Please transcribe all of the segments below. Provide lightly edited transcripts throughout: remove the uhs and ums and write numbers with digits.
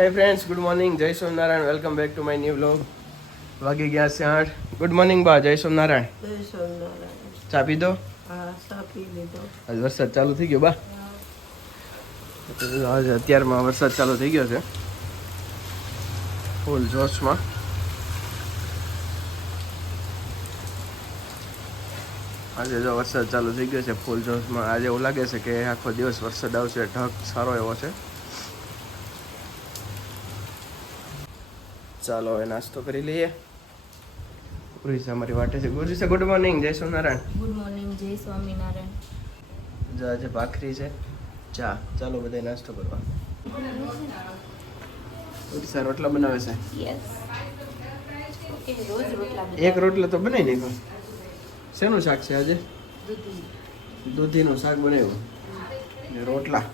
હે friends, good morning. જય Somnarayan. Welcome back to my new vlog. વાગી ગયા છે 8. ગુડ મોર્નિંગ બા. જય સોમનારાયણ. જય સોમનારાયણ. ચા પીધો? હા, ચા પી લીધો. આજે વરસાદ ચાલુ થઈ ગયો બા. આજે અત્યારમાં વરસાદ ચાલુ થઈ ગયો છે ફૂલ જોશમાં. આજે જો વરસાદ ચાલુ થઈ ગયો છે ફૂલ જોશમાં. આજે એવું લાગે છે કે આખો દિવસ વરસાદ આવશે. ઢગ સારો એવો છે. ચાલો હવે નાસ્તો કરી લઈએ. ગુરુસા અમારી વાટે છે. ગુરુસા ગુડ મોર્નિંગ. જય સોમનારાયણ. Good morning. જય સ્વામિનારાયણ. જો આજે ભાખરી છે, ચા. ચાલો બધા નાસ્તો કરવા. ગુરુસા રોટલા બનાવે છે. યસ. ઓકે, રોજ રોટલા એક રોટલો તો બનાવી નાખ્યો. શેનું શાક છે આજે? દૂધી. દૂધીનું શાક બનાવ્યું ને રોટલા.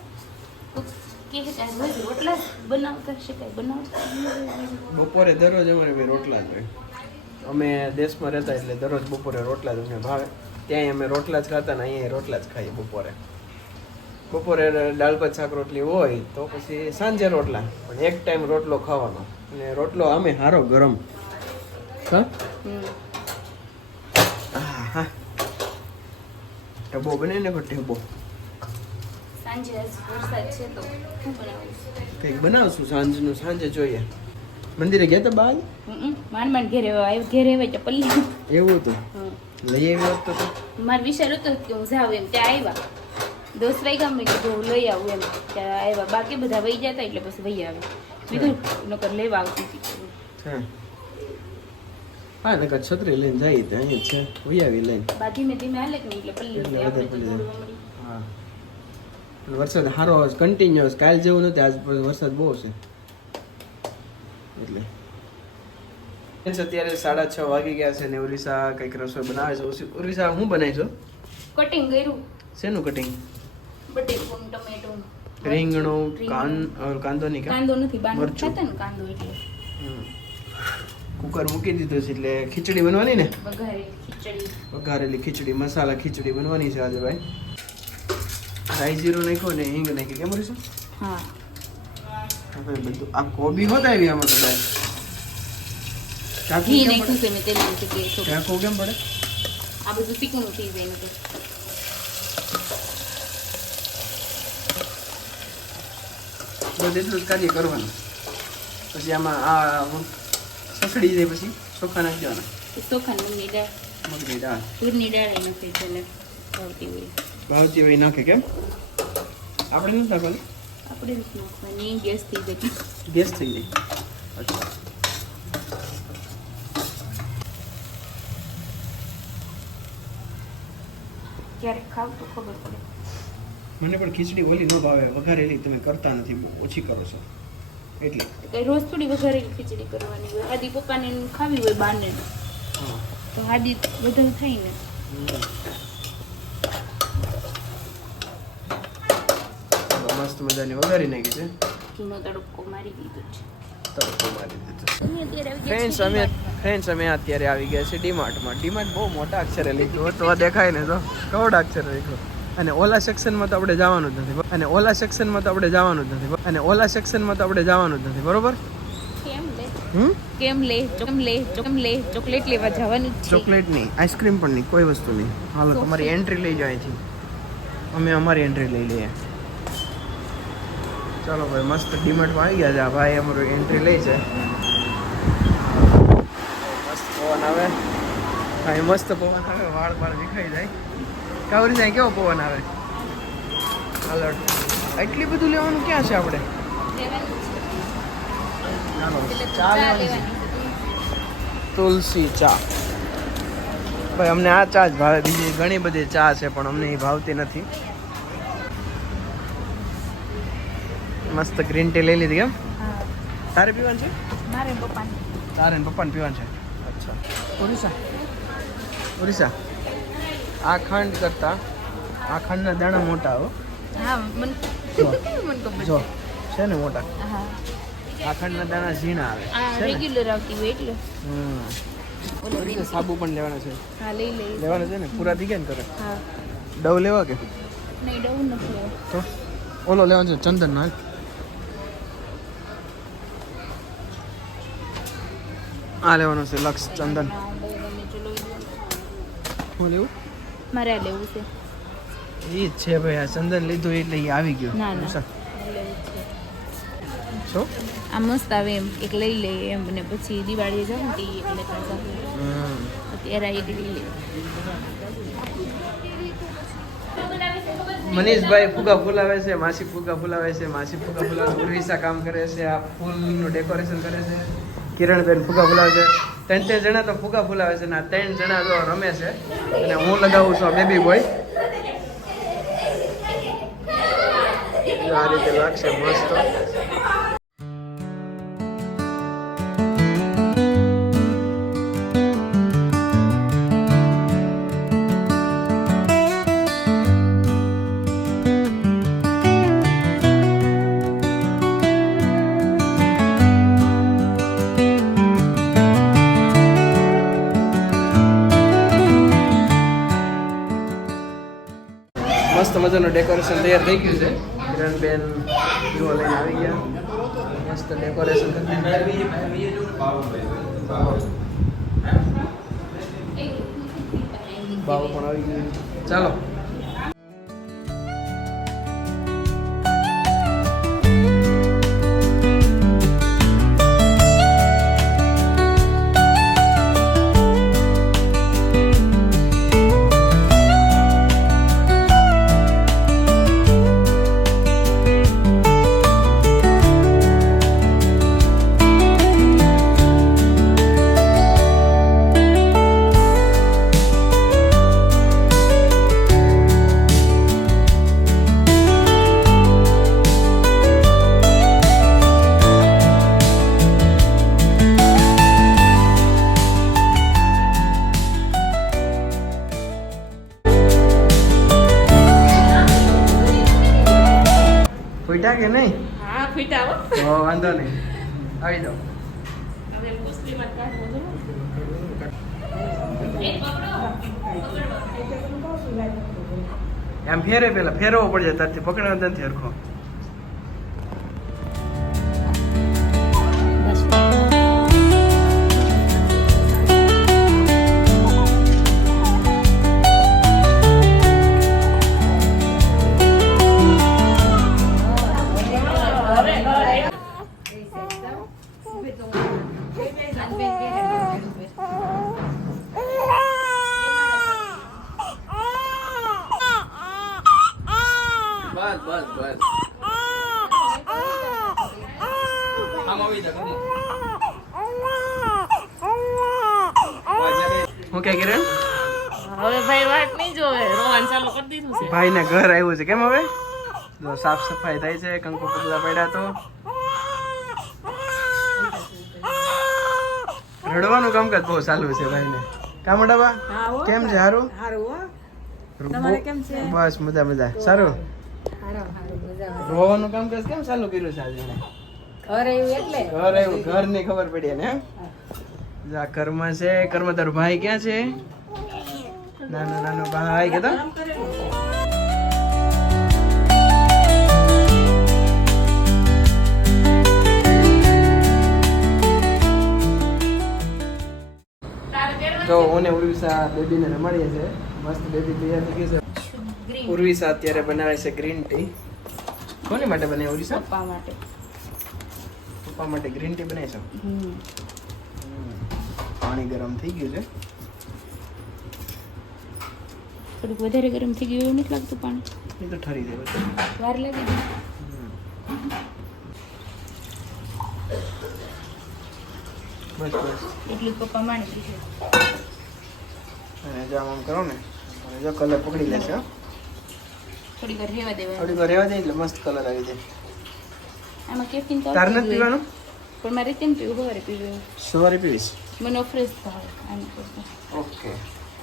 કે રોજ રોટલા બનાવતા શકાય? બનાવતા બપોરે દરરોજ અમારે ભાઈ રોટલા જ હોય. અમે દેશમાં રહેતા એટલે દરરોજ બપોરે રોટલા જ અમને ભાવે. ત્યાંય અમે રોટલા જ ખાતા ને અહીંયા રોટલા જ ખાઈએ બપોરે. બપોરે દાળ ભાત શાક રોટલી હોય તો પછી સાંજે રોટલા, પણ એક ટાઈમ રોટલો ખાવાનો. અને રોટલો અમે હારો ગરમ. હા હા, ઢબો બને ને ઢબો. સાંજે વરસાદ છે તો શું બનાવીશ? કંઈક બનાવશું સાંજનું. સાંજે જોઈએ. મંદિરે ગયા હતા બાલ? માંડ ઘેરે આવ્યો. ઘેરે આવે તો પલ્લી એવું હતું. લઈ આવ્યો તો મારો વિચાર હતો કે હું જાઉં એમ. ત્યાં આવ્યા 10 વાગ્યા મેં કીધું લઈ આવું એમ. ત્યાં આવ્યા. બાકી બધા વહી જતા એટલે પછી વહી આવે. બીજું નકર લેવા આવતી હતી. હા, નકર છત્રી લઈને જાય તો અહીં છે ઉયાવી લઈને. બા ધીમે ધીમે હાલે કે નહીં એટલે પલ્લી એટલે આપણે તો વધારે દોડવા મળી. હા, વરસાદ સારો કન્ટિન્યુઅસ. કાલ જેવું નથી, આજ વરસાદ બહુ છે એટલે. અત્યારે 6:30 વાગી ગયા છે ને ઉર્વિશા કંઈક રસોઈ બનાવે છે. ઉર્વિશા હું બનાવીશું? કટિંગ કર્યું. શેનું કટિંગ? બટેકું, ટમેટું, રીંગણું, કાંદો નહીં? કાંદો નથી બાંધો મરચું. ખાતા ને કાંદો એટલે કુકર મૂકી દીધું છે એટલે ખીચડી બનવાની ને. વઘારેલી ખીચડી. વઘારેલી ખીચડી, મસાલા ખીચડી બનવાની છે આજે ભાઈ. રાઈ જીરું નાખ્યો ને હિંગ નાખી. કેમ કરીશું? હા. હવે બધું આ કોબી હોત આવી આમાં તો ભાઈ. ઘી નાખ્યું છે મેં તેલની જગ્યાએ થોડું. ચાકુ કેમ પડે? આ બધું તીખું થઈ જાય નકર. બસ એટલું જ કાર્ય કરવાનું. પછી આમાં આ સસડી જાય પછી ચોખા નાખી દેવાના. ચોખા મગની દાળ, મગની દાળ, તુરની દાળ એ નાખી છે ભાવતી હોય. ભાવતી હોય નાખે. કેમ આપણે નથી નાખવાનું? આપણે નથી નાખવાની. ગેસ થઈ જાય. ગેસ થઈ જાય. અચ્છા. ક્યારેક ખાવ તો ખબર પડે. મને પણ ખીચડી ઓલી ન ભાવે. વઘારેલી તમે કરતા નથી, બહુ ઓછી કરો છો એટલે. કઈ રોજ થોડી વઘારેલી ખીચડી કરવાની હોય. આદિ પપ્પાને ખાવી હોય બાને હા, તો આદિ વધારે થાય ને. મસ્ત મજાની વઘારી નાખી છે. ઘીનો તડકો મારી દીધો છે. તડકો મારી દીધો. ફ્રેન્ડ્સ અમે અત્યારે આવી ગયા છે ડીમાર્ટમાં. ડીમાર્ટ બહુ મોટા અક્ષરે લખ્યું તો દેખાય ને તો કવડા અક્ષરે લખ્યું. અને ઓલા સેક્શનમાં તો આપણે જવાનું જ નથી. અને ઓલા સેક્શનમાં તો આપણે જવાનું જ નથી. અને ઓલા સેક્શનમાં તો આપણે જવાનું જ નથી. બરોબર? કેમ લે ચોકલેટ લેવા જવાનું છે. ચોકલેટ નહીં, આઈસ્ક્રીમ પણ નહીં, કોઈ વસ્તુ નહીં. હાલો તમારી એન્ટ્રી લઈ જાઓ અહીંથી. અમે અમારી એન્ટ્રી લઈ લઈએ. ચાલો ભાઈ, મસ્ત ડીમાર્ટમાં આવી ગયા છે. આ ભાઈ અમારું એન્ટ્રી લે છે. મસ્ત પવન આવે. હા, મસ્ત પવન આવે. વાળ વિખાઈ જાય. કાવરી જાય કેવો પવન આવે. હાલો, એટલી બધું લેવાનું ક્યાં છે આપણે? ચા લેવાની છે. તુલસી ચા. ભાઈ અમને આ ચા જ ભાવે. બીજી ઘણી બધી ચા છે પણ અમને એ ભાવતી નથી. મસ્ત ગ્રીન ટી લઈ લીધી. કેમ તારે પીવાનું છે? મારે પપ્પાને. તારે ને પપ્પાને પીવાનું છે. અચ્છા. ઓરિસા આ ખાંડ કરતા આ ખાંડના દાણા મોટા હો. હા, મને ખબર જો છે ને મોટા. હા, આ ખાંડના દાણા ઝીણા આવે આ છે ને. રેગ્યુલર આવતી હોય એટલે. ઓરિસા સાબુ પણ લેવાના છે. હા, લઈ લેવાના છે ને. પૂરા થઈ ગયા ને કરે. હા. ડવ લેવા કે નહીં, ડવું નથી લેવું. તો ઓલો લેવાનો છે ચંદન નો. આ લેવાનું છે લક્ષ ચંદન હું લેવું મારે આ લેવું છે એ જ છે ભાઈ આ ચંદન લીધું એટલે એ આવી ગયું ના ના શું આ મસ્ત આવે એમ એક લઈ લઈએ એમ ને પછી દિવાળીએ જાવ ને તે એટલે પાછા અત્યારે આ એક લઈ લઈએ મનીષભાઈ ફુગા ફુલાવે છે માસી ફુગા ફુલાવે છે માસી ફુગા ફુલાવે ઉર્વિશા કામ કરે છે આ ફૂલનું ડેકોરેશન કરે છે કિરણબેન ફુગા ફુલાવે છે 3 જણા તો ફુગા ફુલાવે છે ને આ 3 જણા તો રમે છે અને હું લગાવું છું બેબી બોય આ રીતે લાગશે મસ્ત મસ્ત મજાનું ડેકોરેશન તૈયાર થઈ ગયું છે કિરણબેન દીવો લઈને આવી ગયા મસ્ત ડેકોરેશન બાવો પણ આવી ગયું ચાલો ફૂટા કે નહીં હા ફીટા હો તો વાંધો નહીં આવી જાઓ હવે મુસ્લિમત કાઢવો જો એક પકડો આમ ફેરે પેલા ફેરવો પડશે તારથી પકડવા નથી હરખો બસ બસ બસ આમ આવી જા કમો હું કે કિરણ હવે ભાઈ વાત નહીં જોવે રોવાનું ચાલુ કરી દીધું છે ભાઈ ને ઘર આવ્યું છે કેમ હવે જો સાફ સફાઈ થાય છે કંકુ પગલા પડ્યા તો રડવાનું કામકાજ બહુ ચાલુ છે ભાઈ ને કામ મોટાબા કેમ છે સારું તમારે કેમ છે બસ મજા મજા સારું રોવાનું કામકાજ કેમ ચાલુ કર્યું છે આજે એને? ઘર આવ્યું એટલે ઘર આવ્યું ઘર ની ખબર પડી ને જા ઘરમાં છે ઘરમાં તારો ભાઈ ક્યાં છે નાનો નાનો ભાઈ કે તો તો ઓને ઉર્વિશા બેબીને રમાડીએ છે મસ્ત બેબી તૈયાર થઈ ગઈ છે ઉર્વિશા અત્યારે બનાવે છે ગ્રીન ટી કોની માટે બનાવી ઉર્વિશા પપ્પા માટે પપ્પા માટે ગ્રીન ટી બનાવી છે પાણી ગરમ થઈ ગયું છે થોડુંક વધારે ગરમ થઈ ગયું એવું નથી લાગતું પાણી એ તો ઠરી જાય વાર લાગી ગઈ બસ બસ એટલું જ પપ્પા માણી દીધું અને જો આમ કરો ને અને જો કલર પકડી લેશે હો. થોડી વાર રહેવા દેવા થોડીક વાર રહેવા દે એટલે મસ્ત કલર આવી જાય આમાં કેફીન તો તાર આવતું નથી જ હોય. પીવાનું પણ મારે તેમ પીવું સવારે પીવું સવારે પીવીશ મને ફ્રેશ થાય આની કરતાં ઓકે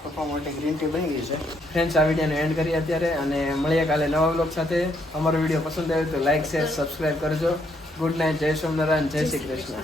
પપ્પા માટે ગ્રીન ટી બની ગઈ છે ફ્રેન્ડ્સ આ વિડીયોને એન્ડ કરીએ અત્યારે અને મળીએ કાલે નવા વ્લોગ સાથે અમારો વિડીયો પસંદ આવ્યો તો લાઈક શેર સબસ્ક્રાઈબ કરજો ગુડ નાઇટ જય સોમનારાયણ જય શ્રી કૃષ્ણ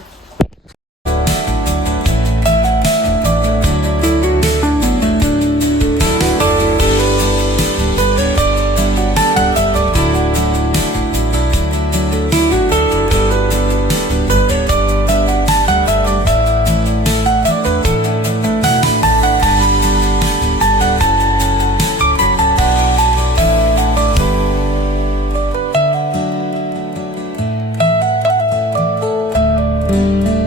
છે